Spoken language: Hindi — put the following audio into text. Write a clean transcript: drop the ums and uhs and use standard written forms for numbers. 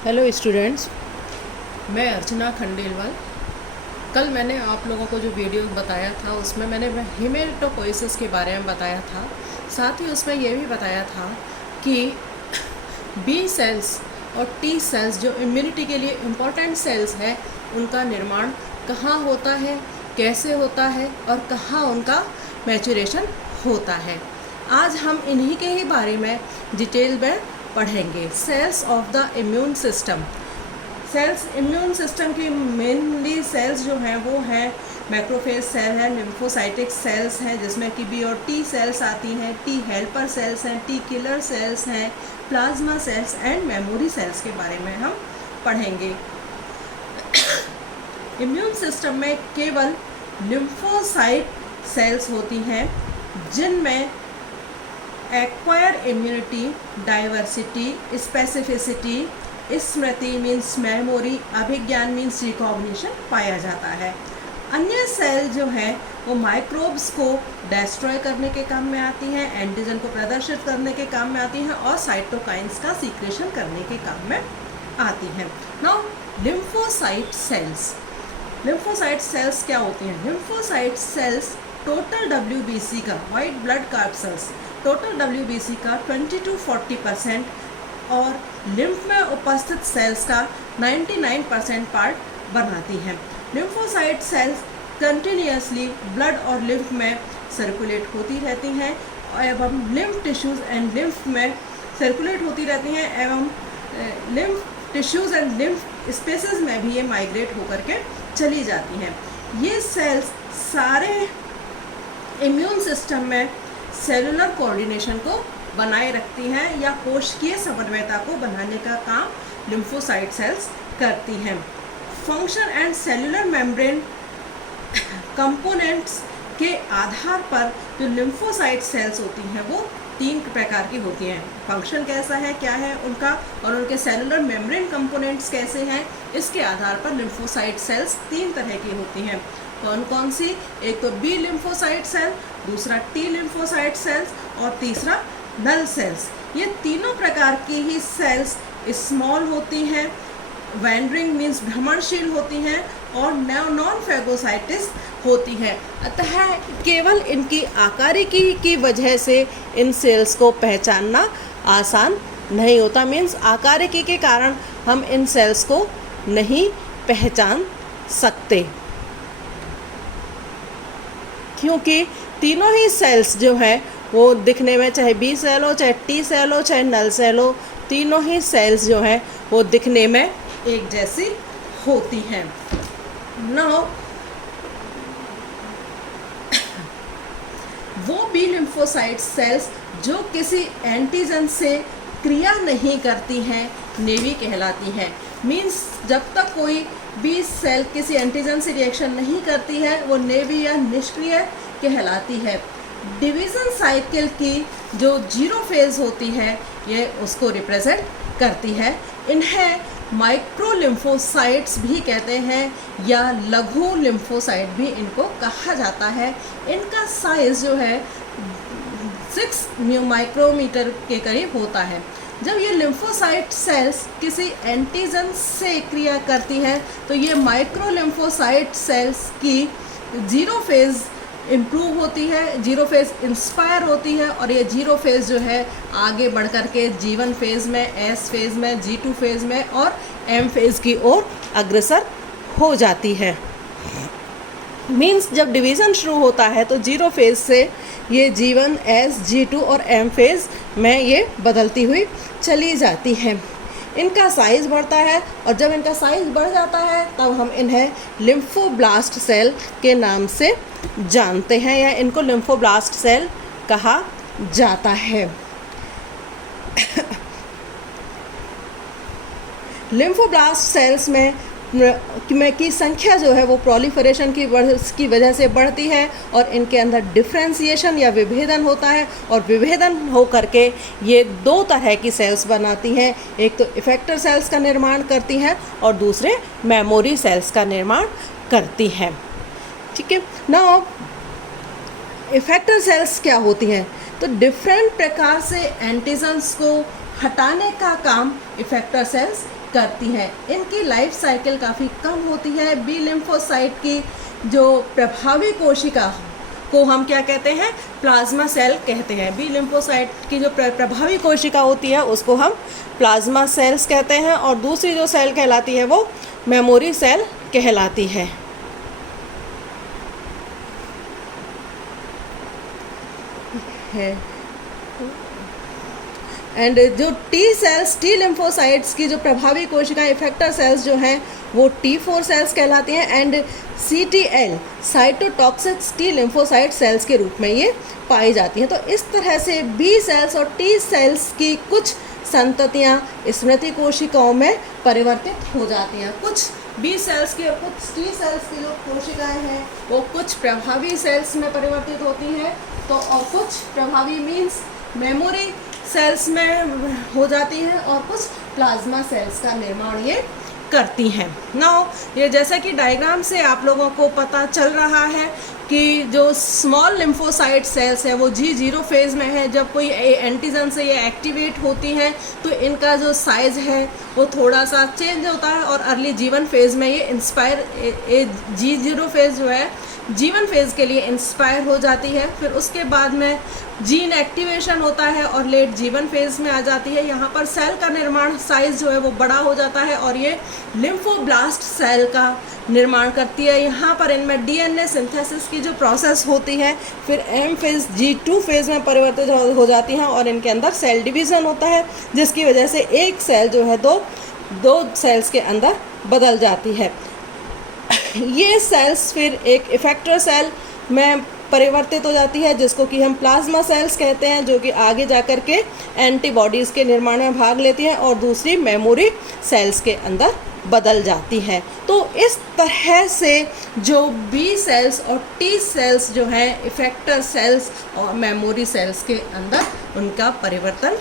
हेलो स्टूडेंट्स, मैं अर्चना खंडेलवाल। कल मैंने आप लोगों को जो वीडियो बताया था उसमें मैंने हेमेटोपोइसिस के बारे में बताया था। साथ ही उसमें यह भी बताया था कि बी सेल्स और टी सेल्स जो इम्यूनिटी के लिए इम्पोर्टेंट सेल्स हैं, उनका निर्माण कहाँ होता है, कैसे होता है और कहाँ उनका मैच्योरेशन होता है। आज हम इन्हीं के ही बारे में डिटेल में पढ़ेंगे। Cells of the immune system. Cells immune system की मेनली सेल्स जो हैं वो हैं मैक्रोफेज सेल है, लिम्फोसाइटिक सेल्स हैं जिसमें कि बी और टी सेल्स आती हैं, टी हेल्पर सेल्स हैं, टी किलर सेल्स हैं, plasma cells and memory cells के बारे में हम पढ़ेंगे। इम्यून सिस्टम में केवल लिम्फोसाइट सेल्स होती हैं जिनमें एक्वायर इम्यूनिटी, डाइवर्सिटी, स्पेसिफिसिटी, स्मृति मीन्स मेमोरी, अभिज्ञान मीन्स रिकॉग्निशन पाया जाता है। अन्य सेल जो है वो माइक्रोब्स को डिस्ट्रॉय करने के काम में आती हैं, एंटीजन को प्रदर्शित करने के काम में आती हैं और साइटोकाइंस का सीक्रेशन करने के काम में आती हैं। Now lymphocyte sales. Lymphocyte sales क्या होती हैं? लिम्फोसाइट सेल्स टोटल WBC का, वाइट ब्लड कार्पसेल्स, टोटल WBC का 20 to 40% और लिम्फ में उपस्थित सेल्स का 99% पार्ट बनाती हैं। लिम्फोसाइट सेल्स कंटिन्यूसली ब्लड और लिम्फ में सर्कुलेट होती रहती हैं एवं लिम्फ टिश्यूज़ एंड लिम्फ में सर्कुलेट होती रहती हैं एवं lymph tissues and lymph spaces में भी ये माइग्रेट होकर के चली जाती हैं। ये सेल्स सारे इम्यून सिस्टम में सेलुलर कोऑर्डिनेशन को बनाए रखती हैं या कोशिकीय समन्वयता को बनाने का काम लिम्फोसाइट सेल्स करती हैं। Function and cellular membrane components के आधार पर जो लिम्फोसाइट सेल्स होती हैं वो 3 प्रकार की होती हैं। फंक्शन कैसा है, क्या है उनका, और उनके सेलुलर मेम्ब्रेन कंपोनेंट्स कैसे हैं, इसके आधार पर लिम्फोसाइट सेल्स 3 तरह की होती हैं। कौन कौन सी? एक तो बी लिम्फोसाइट सेल, दूसरा टी लिम्फोसाइट सेल्स और तीसरा नल सेल्स। ये तीनों प्रकार की ही सेल्स स्मॉल होती हैं, वैंडरिंग मीन्स भ्रमणशील होती हैं और नॉन फैगोसाइटिस होती हैं। अतः केवल इनकी आकारिकी की वजह से इन सेल्स को पहचानना आसान नहीं होता। मीन्स आकारिकी के कारण हम इन सेल्स को नहीं पहचान सकते, क्योंकि तीनों ही सेल्स जो है वो दिखने में, चाहे बी सेल हो, चाहे टी सेल हो, चाहे नल सेल हो, तीनों ही सेल्स जो हैं वो दिखने में एक जैसी होती हैं। नाउ वो बी लिम्फोसाइट सेल्स जो किसी एंटीजन से क्रिया नहीं करती हैं नेवी कहलाती हैं। मीन्स जब तक कोई बी सेल किसी एंटीजन से रिएक्शन नहीं करती है वो नेवी या निष्क्रिय कहलाती है। डिवीज़न साइकिल की जो 0 फेज़ होती है ये उसको रिप्रेजेंट करती है। इन्हें माइक्रो लिम्फोसाइट्स भी कहते हैं या लघु लिम्फोसाइट भी इनको कहा जाता है। इनका साइज़ जो है 6 माइक्रोमीटर के करीब होता है। जब ये लिम्फोसाइट सेल्स किसी एंटीजन से क्रिया करती हैं तो ये माइक्रो लिम्फोसाइट सेल्स की 0 फेज़ इम्प्रूव होती है, 0 फेज़ इंस्पायर होती है और ये 0 फेज़ जो है आगे बढ़ कर के G1 फेज़ में, S फेज़ में, G2 फेज़ में और M फेज़ की ओर अग्रसर हो जाती है। मीन्स जब डिवीज़न शुरू होता है तो 0 फेज़ से ये G1, S, G2 और M फेज़ में ये बदलती हुई चली जाती है। इनका साइज़ बढ़ता है और जब इनका साइज़ बढ़ जाता है तब हम इन्हें लिम्फोब्लास्ट सेल के नाम से जानते हैं या इनको लिम्फोब्लास्ट सेल कहा जाता है। लिम्फोब्लास्ट सेल्स में की संख्या जो है वो प्रोलिफरेशन की वजह से बढ़ती है और इनके अंदर डिफ्रेंसिएशन या विभेदन होता है और विभेदन हो करके ये 2 तरह की सेल्स बनाती हैं। एक तो इफेक्टर सेल्स का निर्माण करती हैं और दूसरे मेमोरी सेल्स का निर्माण करती हैं। ठीक है। नाउ इफेक्टर सेल्स क्या होती हैं? तो डिफरेंट प्रकार से एंटीजन्स को हटाने का काम इफेक्टर सेल्स करती हैं। इनकी लाइफ साइकिल काफ़ी कम होती है। बी लिम्फोसाइट की जो प्रभावी कोशिका को हम क्या कहते हैं, प्लाज्मा सेल कहते हैं। बी लिम्फोसाइट की जो प्रभावी कोशिका होती है उसको हम प्लाज्मा सेल्स कहते हैं, और दूसरी जो सेल कहलाती है वो मेमोरी सेल कहलाती है। एंड जो टी सेल्स, टी लिम्फोसाइट्स की जो प्रभावी कोशिका इफेक्टर सेल्स जो हैं वो T4 सेल्स कहलाती हैं, and CTL cytotoxic T lymphocyte sales के रूप में ये पाई जाती हैं। तो इस तरह से बी सेल्स और टी सेल्स की कुछ संततियाँ स्मृति कोशिकाओं में परिवर्तित हो जाती हैं। कुछ बी सेल्स की और कुछ टी सेल्स की जो कोशिकाएं हैं वो कुछ प्रभावी सेल्स में परिवर्तित होती हैं, तो और कुछ प्रभावी मीन्स मेमोरी सेल्स में हो जाती है, और कुछ प्लाज्मा सेल्स का निर्माण ये करती हैं। नाउ ये जैसा कि डायग्राम से आप लोगों को पता चल रहा है कि जो स्मॉल लिम्फोसाइट सेल्स है वो G0 फेज़ में है। जब कोई एंटीजन से ये एक्टिवेट होती हैं तो इनका जो साइज़ है वो थोड़ा सा चेंज होता है, और अर्ली G1 फेज़ में ये G0 फेज़ जो है G1 फेज़ के लिए इंस्पायर हो जाती है। फिर उसके बाद में जीन एक्टिवेशन होता है और लेट G1 फेज़ में आ जाती है। यहाँ पर सेल का निर्माण साइज़ जो है वो बड़ा हो जाता है और ये लिम्फोब्लास्ट सेल का निर्माण करती है। यहाँ पर इनमें DNA सिंथेसिस की जो प्रोसेस होती है फिर M फेज़ G2 फेज़ में परिवर्तित हो जाती हैं, और इनके अंदर सेल डिवीज़न होता है, जिसकी वजह से एक सेल जो है दो सेल्स के अंदर बदल जाती है। ये सेल्स फिर एक इफेक्टर सेल में परिवर्तित हो जाती है, जिसको कि हम प्लाज्मा सेल्स कहते हैं, जो कि आगे जाकर के एंटीबॉडीज़ के निर्माण में भाग लेती हैं, और दूसरी मेमोरी सेल्स के अंदर बदल जाती है। तो इस तरह से जो बी सेल्स और टी सेल्स जो हैं इफेक्टर सेल्स और मेमोरी सेल्स के अंदर उनका परिवर्तन